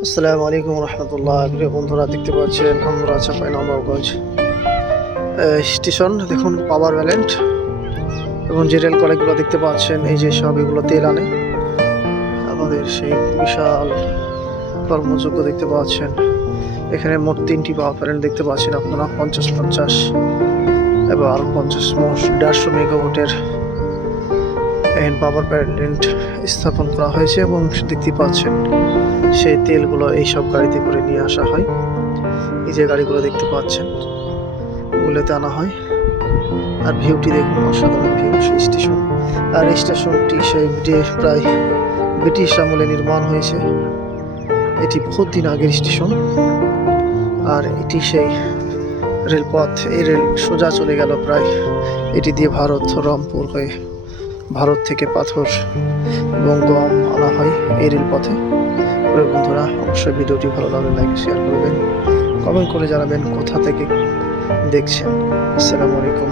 আসসালামু আলাইকুম রহমতুল্লাহ। প্রিয় বন্ধুরা, দেখতে পাচ্ছেন আমরা চাঁপাইনবাবগঞ্জ স্টেশন। দেখুন পাওয়ার ভ্যালেন্ট এবং যে রেল কলেগুলো দেখতে পাচ্ছেন, এই যে সব এগুলো তেল আনে। আমাদের সেই বিশাল কর্মযোগ্য দেখতে পাচ্ছেন। এখানে মোট 3টি পাওয়ার ভ্যালেন্ট দেখতে পাচ্ছেন আপনারা, 50-50 এবং 150 মেগাওয়াটের পাওয়ার ভ্যালেন্ট স্থাপন করা হয়েছে। এবং দেখতে পাচ্ছেন সেই তেলগুলো এইসব গাড়িতে করে নিয়ে আসা হয়। এই যে গাড়িগুলো দেখতে পাচ্ছেন, ওগুলোতে আনা হয়। আর ভিউটি দেখুন, অসাধারণ ভিউ সেই স্টেশন। আর এই স্টেশনটি সেই প্রায় ব্রিটিশ আমলে নির্মাণ হয়েছে। এটি বহুত দিন আগের স্টেশন। আর এটি সেই রেলপথ, এই রেল সোজা চলে গেল প্রায় এটি দিয়ে ভারত, রংপুর হয়ে ভারত থেকে পাথর এবং গম আনা হয় এই রেলপথে। বন্ধুরা, অবশ্যই ভিডিওটি ভালো লাগলে লাইক শেয়ার করবেন, কমেন্ট করে জানাবেন কোথা থেকে দেখছেন। আসসালামু আলাইকুম।